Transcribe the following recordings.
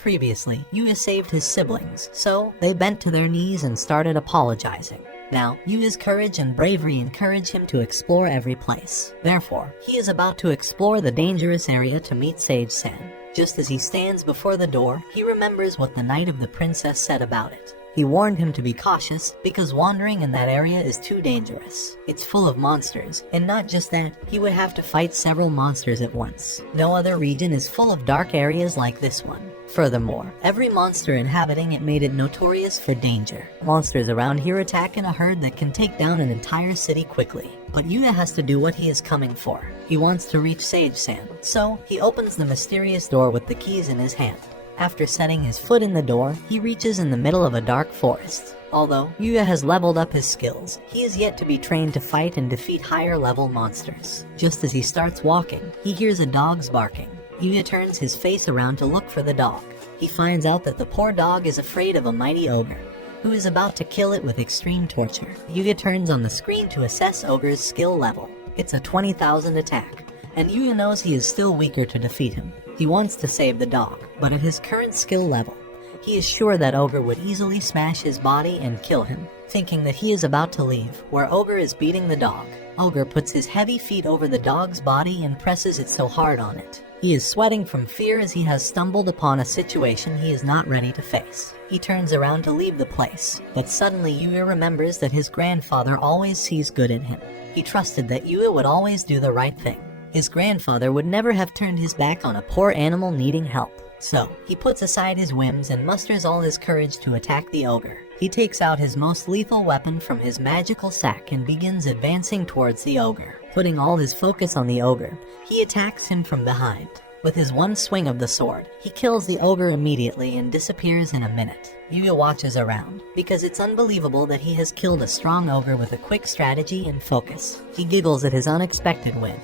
Previously, Yuya saved his siblings, so they bent to their knees and started apologizing. Now, Yuya's courage and bravery encourage him to explore every place. Therefore, he is about to explore the dangerous area to meet Sage-san. Just as he stands before the door, he remembers what the Knight of the Princess said about it. He warned him to be cautious because wandering in that area is too dangerous. It's full of monsters, and not just that, he would have to fight several monsters at once. No other region is full of dark areas like this one. Furthermore, every monster inhabiting it made it notorious for danger. Monsters around here attack in a herd that can take down an entire city quickly. But Yuya has to do what he is coming for. He wants to reach Sage-san, so he opens the mysterious door with the keys in his hand. After setting his foot in the door, he reaches in the middle of a dark forest. Although Yuya has leveled up his skills, he is yet to be trained to fight and defeat higher level monsters. Just as he starts walking, he hears a dog's barking. Yuya turns his face around to look for the dog. He finds out that the poor dog is afraid of a mighty ogre, who is about to kill it with extreme torture. Yuya turns on the screen to assess Ogre's skill level. It's a 20,000 attack, and Yuya knows he is still weaker to defeat him. He wants to save the dog, but at his current skill level, he is sure that Ogre would easily smash his body and kill him. Thinking that he is about to leave, where Ogre is beating the dog, Ogre puts his heavy feet over the dog's body and presses it so hard on it. He is sweating from fear as he has stumbled upon a situation he is not ready to face. He turns around to leave the place, but suddenly Yuya remembers that his grandfather always sees good in him. He trusted that Yuya would always do the right thing. His grandfather would never have turned his back on a poor animal needing help. So, he puts aside his whims and musters all his courage to attack the ogre. He takes out his most lethal weapon from his magical sack and begins advancing towards the ogre. Putting all his focus on the ogre, he attacks him from behind. With his one swing of the sword, he kills the ogre immediately and disappears in a minute. Yuya watches around, because it's unbelievable that he has killed a strong ogre with a quick strategy and focus. He giggles at his unexpected win,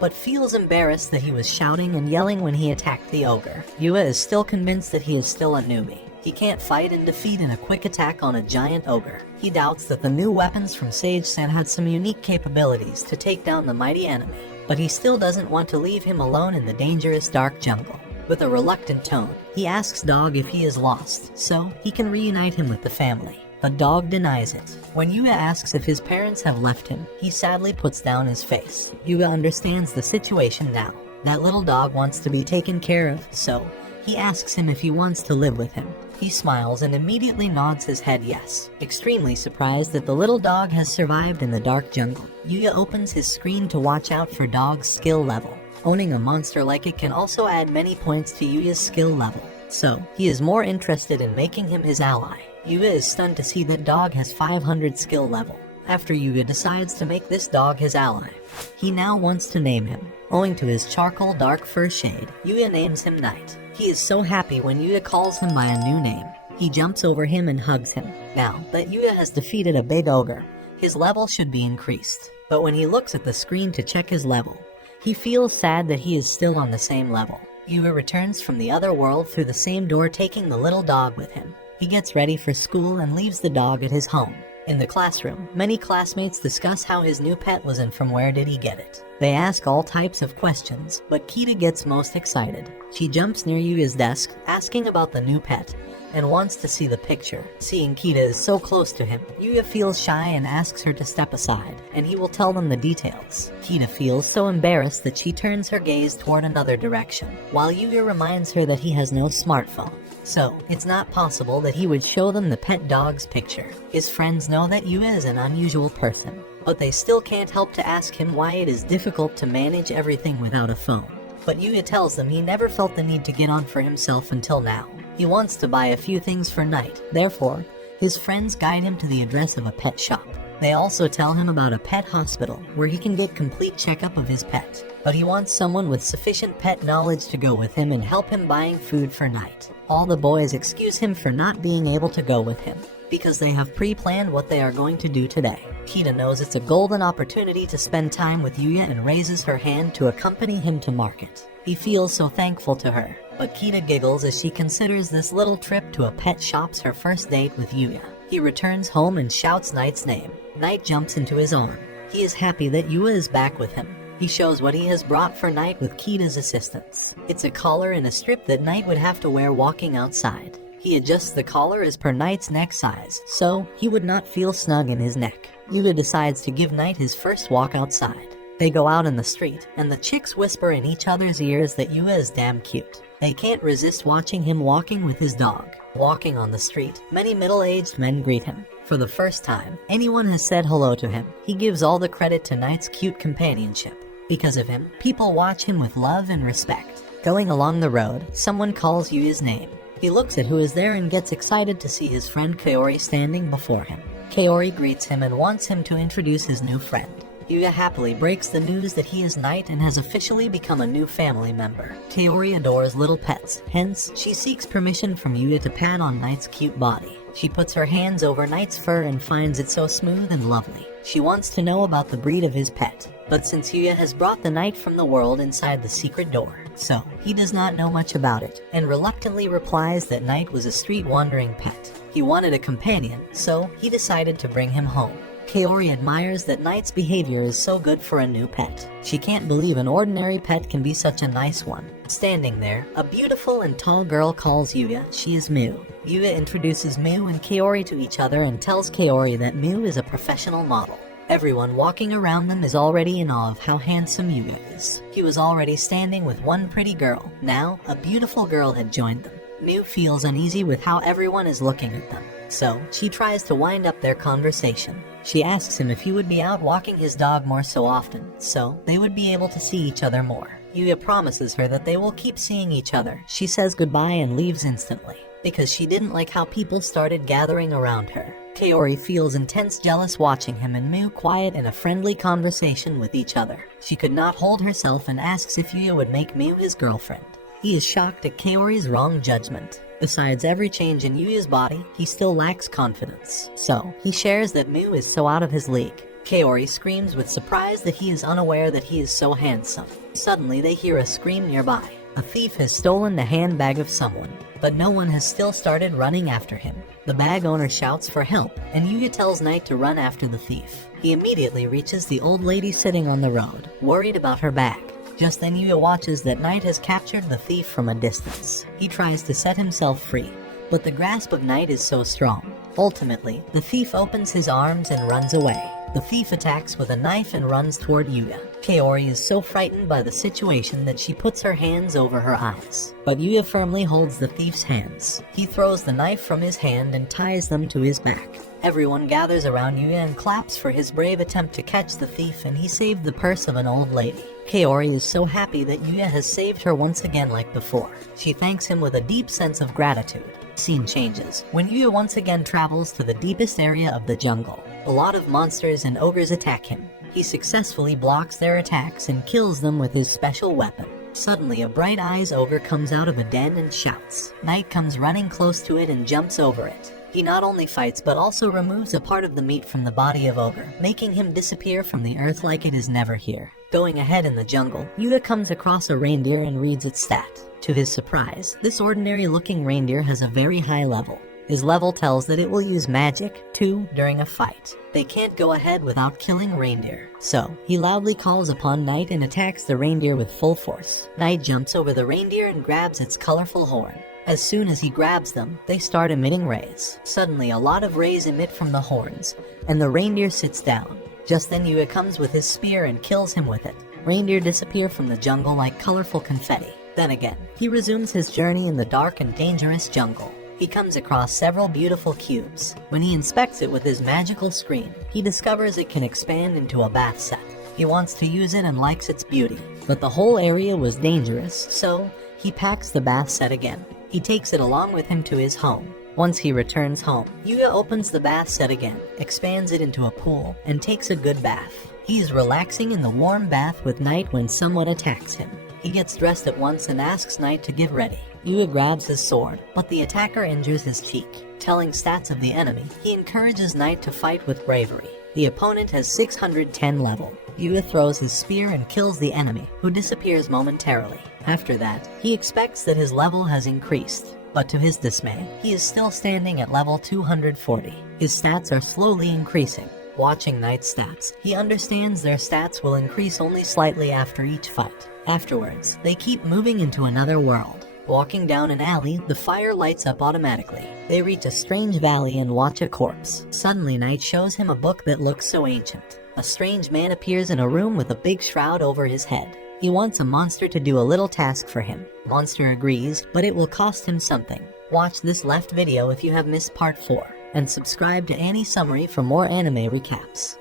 but feels embarrassed that he was shouting and yelling when he attacked the ogre. Yuya is still convinced that he is still a newbie. He can't fight and defeat in a quick attack on a giant ogre. He doubts that the new weapons from Sage-san had some unique capabilities to take down the mighty enemy, but he still doesn't want to leave him alone in the dangerous dark jungle. With a reluctant tone, he asks Dog if he is lost, so he can reunite him with the family. But Dog denies it. When Yuya asks if his parents have left him, he sadly puts down his face. Yuya understands the situation now. That little dog wants to be taken care of, so he asks him if he wants to live with him. He smiles and immediately nods his head yes, extremely surprised that the little dog has survived in the dark jungle. Yuya opens his screen to watch out for Dog's skill level. Owning a monster like it can also add many points to Yuya's skill level, so he is more interested in making him his ally. Yuya is stunned to see that Dog has 500 skill level. After Yuya decides to make this dog his ally, he now wants to name him. Owing to his charcoal dark fur shade, Yuya names him Knight. He is so happy when Yuya calls him by a new name. He jumps over him and hugs him. Now that Yuya has defeated a big ogre, his level should be increased. But when he looks at the screen to check his level, he feels sad that he is still on the same level. Yuya returns from the other world through the same door, taking the little dog with him. He gets ready for school and leaves the dog at his home. In the classroom, many classmates discuss how his new pet was and from where did he get it. They ask all types of questions, but Kita gets most excited. She jumps near Yuya's desk, asking about the new pet, and wants to see the picture. Seeing Kita is so close to him, Yuya feels shy and asks her to step aside, and he will tell them the details. Kita feels so embarrassed that she turns her gaze toward another direction, while Yuya reminds her that he has no smartphone. So, it's not possible that he would show them the pet dog's picture. His friends know that Yuya is an unusual person, but they still can't help to ask him why it is difficult to manage everything without a phone. But Yuya tells them he never felt the need to get on for himself until now. He wants to buy a few things for Knight. Therefore, his friends guide him to the address of a pet shop. They also tell him about a pet hospital where he can get complete checkup of his pet. But he wants someone with sufficient pet knowledge to go with him and help him buying food for Knight. All the boys excuse him for not being able to go with him, because they have pre-planned what they are going to do today. Kita knows it's a golden opportunity to spend time with Yuya and raises her hand to accompany him to market. He feels so thankful to her, but Kita giggles as she considers this little trip to a pet shop's her first date with Yuya. He returns home and shouts Knight's name. Knight jumps into his arm. He is happy that Yuya is back with him. He shows what he has brought for Knight with Kita's assistance. It's a collar and a strip that Knight would have to wear walking outside. He adjusts the collar as per Knight's neck size, so he would not feel snug in his neck. Yuya decides to give Knight his first walk outside. They go out in the street, and the chicks whisper in each other's ears that Yuya is damn cute. They can't resist watching him walking with his dog. Walking on the street, many middle-aged men greet him. For the first time anyone has said hello to him, he gives all the credit to Knight's cute companionship. Because of him, people watch him with love and respect. Going along the road, someone calls Yuya's name. He looks at who is there and gets excited to see his friend Kaori standing before him. Kaori greets him and wants him to introduce his new friend. Yuya happily breaks the news that he is Knight and has officially become a new family member. Kaori adores little pets, hence, she seeks permission from Yuya to pat on Knight's cute body. She puts her hands over Knight's fur and finds it so smooth and lovely. She wants to know about the breed of his pet, but since Yuya has brought the Knight from the world inside the secret door, so he does not know much about it, and reluctantly replies that Knight was a street-wandering pet. He wanted a companion, so he decided to bring him home. Kaori admires that Knight's behavior is so good for a new pet. She can't believe an ordinary pet can be such a nice one. Standing there, a beautiful and tall girl calls Yuya. She is Miu. Yuya introduces Miu and Kaori to each other and tells Kaori that Miu is a professional model. Everyone walking around them is already in awe of how handsome Yuya is. He was already standing with one pretty girl. Now, a beautiful girl had joined them. Miu feels uneasy with how everyone is looking at them, so she tries to wind up their conversation. She asks him if he would be out walking his dog more so often, so they would be able to see each other more. Yuya promises her that they will keep seeing each other. She says goodbye and leaves instantly, because she didn't like how people started gathering around her. Kaori feels intense jealous watching him and Miu quiet in a friendly conversation with each other. She could not hold herself and asks if Yuya would make Miu his girlfriend. He is shocked at Kaori's wrong judgment. Besides every change in Yuya's body, he still lacks confidence. So, he shares that Miu is so out of his league. Kaori screams with surprise that he is unaware that he is so handsome. Suddenly they hear a scream nearby. A thief has stolen the handbag of someone, but no one has still started running after him. The bag owner shouts for help, and Yuya tells Knight to run after the thief. He immediately reaches the old lady sitting on the road, worried about her bag. Just then Yuya watches that Knight has captured the thief from a distance. He tries to set himself free, but the grasp of Knight is so strong. Ultimately, the thief opens his arms and runs away. The thief attacks with a knife and runs toward Yuya. Kaori is so frightened by the situation that she puts her hands over her eyes. But Yuya firmly holds the thief's hands. He throws the knife from his hand and ties them to his back. Everyone gathers around Yuya and claps for his brave attempt to catch the thief, and he saved the purse of an old lady. Kaori is so happy that Yuya has saved her once again like before. She thanks him with a deep sense of gratitude. Scene changes when Yuya once again travels to the deepest area of the jungle. A lot of monsters and ogres attack him. He successfully blocks their attacks and kills them with his special weapon. Suddenly, a bright eyes ogre comes out of a den and shouts. Knight comes running close to it and jumps over it. He not only fights but also removes a part of the meat from the body of Ogre, making him disappear from the earth like it is never here. Going ahead in the jungle, Yuya comes across a reindeer and reads its stat. To his surprise, this ordinary-looking reindeer has a very high level. His level tells that it will use magic, too, during a fight. They can't go ahead without killing reindeer. So, he loudly calls upon Knight and attacks the reindeer with full force. Knight jumps over the reindeer and grabs its colorful horn. As soon as he grabs them, they start emitting rays. Suddenly, a lot of rays emit from the horns, and the reindeer sits down. Just then Yuya comes with his spear and kills him with it. Reindeer disappear from the jungle like colorful confetti. Then again, he resumes his journey in the dark and dangerous jungle. He comes across several beautiful cubes. When he inspects it with his magical screen, he discovers it can expand into a bath set. He wants to use it and likes its beauty, but the whole area was dangerous, so he packs the bath set again. He takes it along with him to his home. Once he returns home, Yuya opens the bath set again, expands it into a pool, and takes a good bath. He is relaxing in the warm bath with Knight when someone attacks him. He gets dressed at once and asks Knight to get ready. Yuya grabs his sword, but the attacker injures his cheek. Telling stats of the enemy, he encourages Knight to fight with bravery. The opponent has 610 level. Yuya throws his spear and kills the enemy, who disappears momentarily. After that, he expects that his level has increased, but to his dismay, he is still standing at level 240. His stats are slowly increasing. Watching Knight's stats, he understands their stats will increase only slightly after each fight. Afterwards, they keep moving into another world. Walking down an alley, the fire lights up automatically. They reach a strange valley and watch a corpse. Suddenly, Knight shows him a book that looks so ancient. A strange man appears in a room with a big shroud over his head. He wants a monster to do a little task for him. Monster agrees, but it will cost him something. Watch this left video if you have missed part 4, and subscribe to Annie Summary for more anime recaps.